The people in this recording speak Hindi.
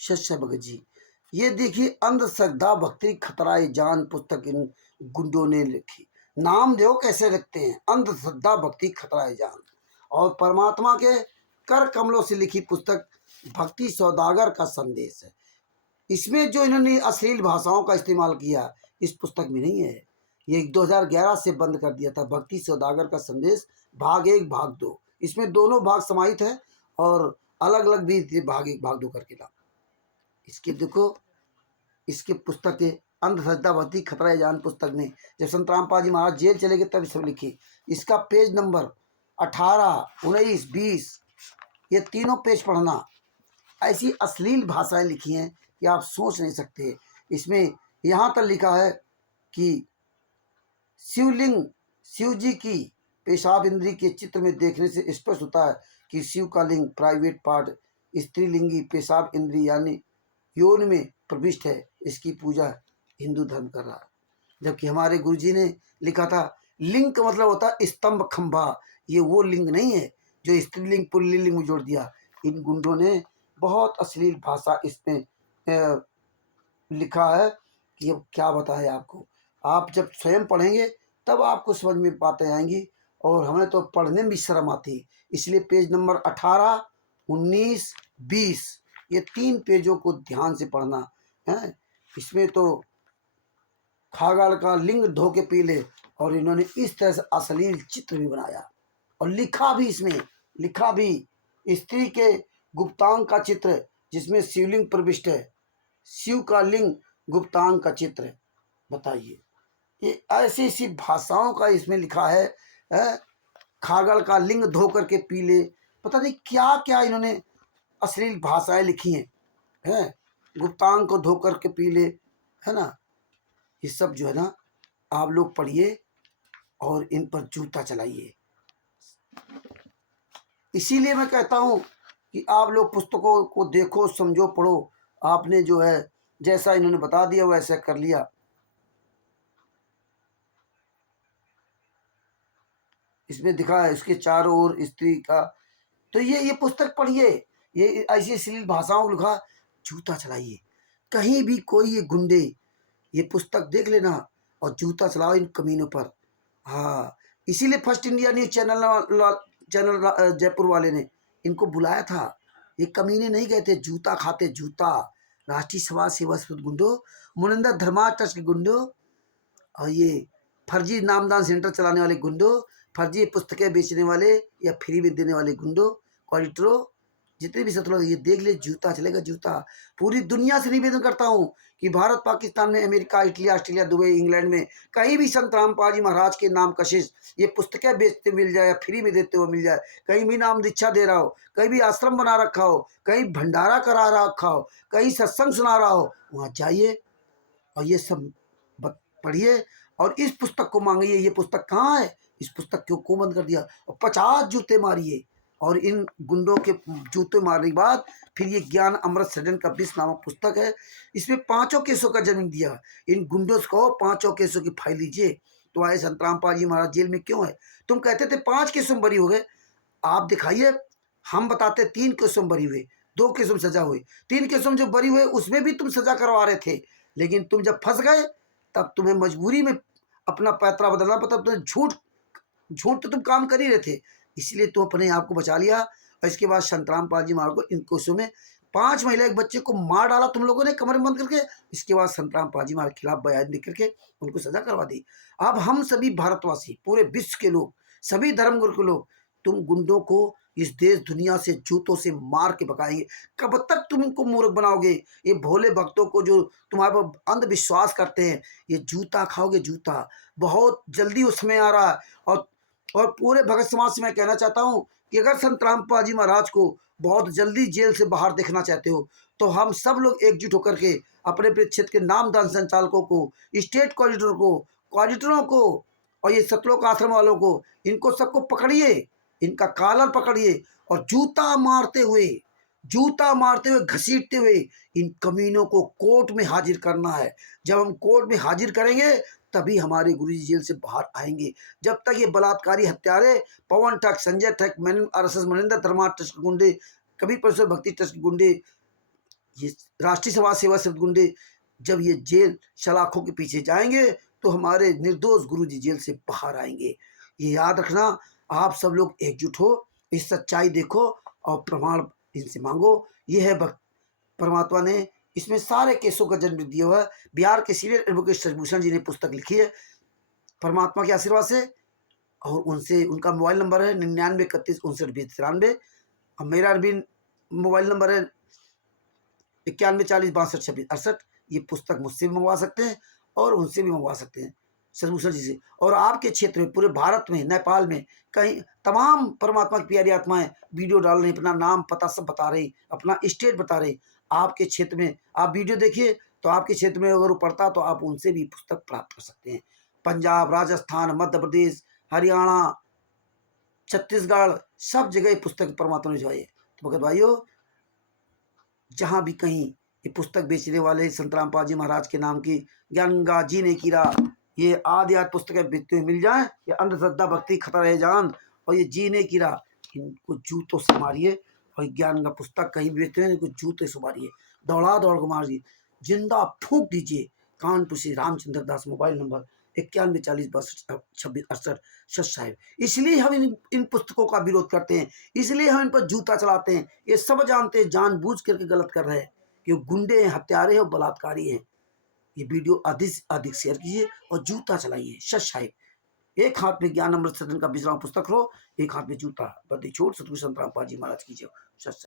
शस्य भगत जी, ये देखिए अंधश्रद्धा भक्ति खतराए जान पुस्तक इन गुंडों ने लिखी। नाम देखो कैसे रखते हैं, अंधश्रद्धा भक्ति खतराए जान। और परमात्मा के कर कमलों से लिखी पुस्तक भक्ति सौदागर का संदेश है। इसमें जो इन्होंने अश्लील भाषाओं का इस्तेमाल किया इस पुस्तक में नहीं है। ये 2011 से बंद कर दिया था। भक्ति सौदागर का संदेश भाग 1 भाग 2, इसमें दोनों भाग समाहित है और अलग अलग भी थे, भाग 1 भाग 2 करके था। इसके देखो, इसके पुस्तक के अंधश्रद्धा भक्ति खतरा जान पुस्तक में जब संत रामपाल जी महाराज जेल चले गए तब सब लिखी। इसका पेज नंबर 18, 19, 20, ये तीनों पेज पढ़ना। ऐसी अश्लील भाषाएं लिखी हैं कि आप सोच नहीं सकते। इसमें यहाँ तक लिखा है कि शिवलिंग, शिव जी की पेशाब इंद्री के चित्र में देखने से स्पष्ट होता है कि शिव का लिंग प्राइवेट पार्ट स्त्रीलिंगी पेशाब इंद्री यानी योनि में प्रविष्ट है। इसकी पूजा हिंदू धर्म कर रहा है। जबकि हमारे गुरुजी ने लिखा था लिंग का मतलब होता है स्तंभ खंभा। ये वो लिंग नहीं है जो स्त्रीलिंग पुल्लिंग में जोड़ दिया। इन गुंडों ने बहुत अश्लील भाषा इसमें लिखा है कि अब क्या बताएं आपको। आप जब स्वयं पढ़ेंगे तब आपको समझ में बातें आएंगी और हमें तो पढ़ने में भी शर्म आती। इसलिए पेज नंबर 18, 19, 20 ये 3 पेजों को ध्यान से पढ़ना है। इसमें तो खागड़ का लिंग धो के पी ले और इन्होंने इस तरह से अश्लील चित्र भी बनाया और लिखा भी। इसमें लिखा भी स्त्री के गुप्तांग का चित्र जिसमें शिवलिंग प्रविष्ट है, शिव का लिंग गुप्तांग का चित्र। बताइए, ये ऐसी ऐसी भाषाओं का इसमें लिखा है। खागड़ का लिंग धो करके पी ले, पता नहीं क्या क्या इन्होंने अश्लील भाषाएं लिखी हैं। गुप्तांग को धो करके पी ले, है ना। ये सब जो है ना आप लोग पढ़िए और इन पर जूता चलाइए। इसीलिए मैं कहता हूँ कि आप लोग पुस्तकों को देखो, समझो, पढ़ो। आपने जो है जैसा इन्होंने बता दिया वैसा कर लिया। इसमें दिखा है इसके चारों ओर स्त्री का। तो ये पुस्तक पढ़िए। ये ऐसी अश्लील भाषाओं को लिखा, जूता चलाइए। कहीं भी कोई ये गुंडे ये पुस्तक देख लेना और जूता चलाओ इन कमीनों पर। हाँ, इसीलिए first India news channel Jaipur वाले ने इनको बुलाया था। ये कमीने नहीं गए थे, जूता खाते जूता। राष्ट्रीय समाज सेवा गुंडो, मुनिंदर धर्मार्थ ट्रस्ट के गुंडो और ये फर्जी नामदान सेंटर चलाने वाले गुंडो, फर्जी पुस्तकें बेचने वाले या फ्री में देने वाले गुंडो, ऑडिटरों, जितने भी शत्रु ये देख ले, जूता चलेगा जूता। पूरी दुनिया से निवेदन करता हूँ कि भारत, पाकिस्तान में, America, Italy, Australia, Dubai, England में कहीं भी संत रामपाल जी महाराज के नाम कशिश ये पुस्तकें बेचते मिल जाए या फ्री में देते हुए मिल जाए, कहीं भी नाम दीक्षा दे रहा हो, कहीं भी आश्रम बना रखा हो, कहीं भंडारा करा रखा हो, कहीं सत्संग सुना रहा हो, वहाँ जाइए और ये सब पढ़िए और इस पुस्तक को मांगिए। ये पुस्तक कहाँ है, इस पुस्तक को बंद कर दिया और 50 जूते मारिए। और इन गुंडों के जूते मारने के बाद फिर ये ज्ञान अमृत सृजन का विष नामक पुस्तक है। इसमें 5 केसों का जन्म दिया। इन गुंडों को 5 केसों की फाइल लीजिए। तो आए संत रामपाल जी महाराज जेल में क्यों है? तुम कहते थे 5 केसों में बरी हो गए, आप दिखाइए। हम बताते 3 केसों में बरी हुए, 2 केसों में सजा हुई। 3 केसों में जो बरी हुए उसमें भी तुम सजा करवा रहे थे, लेकिन तुम जब फंस गए तब तुम्हें मजबूरी में अपना पैतरा बदलना पड़ा। तुम्हें झूठ तो तुम काम कर ही रहे थे, इसलिए तुम अपने आप को बचा लिया। और इसके बाद संत रामपाल जी महाराज को इन केसों में 5 महिला एक बच्चे को मार डाला तुम लोगों ने कमरे में बंद करके। इसके बाद संत रामपाल जी महाराज के खिलाफ बयान लिख करके उनको सजा करवा दी। अब हम सभी भारतवासी, पूरे विश्व के लोग, सभी धर्मगुरु के लोग तुम गुंडों को इस देश दुनिया से जूतों से मार के भगाएंगे। कब तक तुम इनको मूर्ख बनाओगे? ये भोले भक्तों को जो तुम्हारे पर अंधविश्वास करते हैं, ये जूता खाओगे जूता। बहुत जल्दी उसमें आ रहा है। और पूरे भगत समाज से मैं कहना चाहता हूँ कि अगर संत रामपाल जी महाराज को बहुत जल्दी जेल से बाहर देखना चाहते हो तो हम सब लोग एकजुट होकर के अपने अपने क्षेत्र के नामदान संचालकों को, स्टेट कोऑर्डिनेटरों को और ये सतलोक आश्रम वालों को, इनको सबको पकड़िए, इनका कॉलर पकड़िए और जूता मारते हुए घसीटते हुए इन कमीनों को कोर्ट में हाजिर करना है। जब हम कोर्ट में हाजिर करेंगे तभी हमारे गुरुजी जेल से बाहर आएंगे। जब तक ये बलात्कारी हत्यारे पवन ठग, संजय ठग, आरएसएस, मनिंदर धर्मार्थ ट्रस्ट के गुंडे, कबीर परमेश्वर भक्ति ट्रस्ट के गुंडे, ये राष्ट्रीय समाज सेवा से गुंडे जब ये जेल सलाखों के पीछे जाएंगे तो हमारे निर्दोष गुरुजी जेल से बाहर आएंगे। ये याद रखना। आप सब लोग एकजुट हो, इस सच्चाई देखो और प्रमाण इनसे मांगो। ये है परमात्मा ने इसमें सारे केसों का जन्म दिया हुआ है। बिहार के सीनियर एडवोकेट शशिभूषण जी ने पुस्तक लिखी है परमात्मा के आशीर्वाद से, और उनसे उनका मोबाइल नंबर है 9931592093। और मेरा भी मोबाइल नंबर है 9140622668। ये पुस्तक मुझसे भी मंगवा सकते हैं और उनसे भी मंगवा सकते हैं, शशिभूषण जी से। और आपके क्षेत्र में, पूरे भारत में, नेपाल में, कहीं तमाम परमात्मा की प्यारी आत्माएं वीडियो डाल रही, अपना नाम पता सब बता रही, अपना स्टेट बता रही। आपके क्षेत्र में आप वीडियो देखिए, तो आपके क्षेत्र में अगर वो पढ़ता तो आप उनसे भी पुस्तक प्राप्त कर सकते हैं। पंजाब, राजस्थान, मध्य प्रदेश, हरियाणा, छत्तीसगढ़, सब जगह ये पुस्तक परमात्मा ने भिजवाई है। तो भगत भाइयों, जहाँ भी कहीं ये पुस्तक बेचने वाले संत रामपाल जी महाराज के नाम की ज्ञान गंगा, जीने की राह, ये आदि आदि पुस्तकें बेचते हुए मिल जाए, ये अंधश्रद्धा भक्ति खतरा है जान और ये जीने की राह, इनको जूतों से मारिए। और ज्ञान गंगा पुस्तक कहीं भी बेचते हैं, इनको जूते से मारिए, दौड़ा दौड़ को मारिए, जिंदा फूंक दीजिए। कानपुर से रामचंद्र दास, मोबाइल नंबर 9140622668। सच साहिब, इसलिए हम इन पुस्तकों का विरोध करते हैं, इसलिए हम इन पर जूता चलाते हैं। ये सब जानते हैं, जानबूझ करके गलत कर रहे हैं कि वो गुंडे हैं, हत्यारे हैं और बलात्कारी हैं। ये वीडियो अधिक से अधिक शेयर कीजिए और जूता चलाइए। सच साहिब, एक हाथ में ज्ञान अमृत सदन का विश्राम पुस्तक रो, एक हाथ में जूता बदी छोड़ सतगुरु संत रामपाल जी महाराज की जय। सच।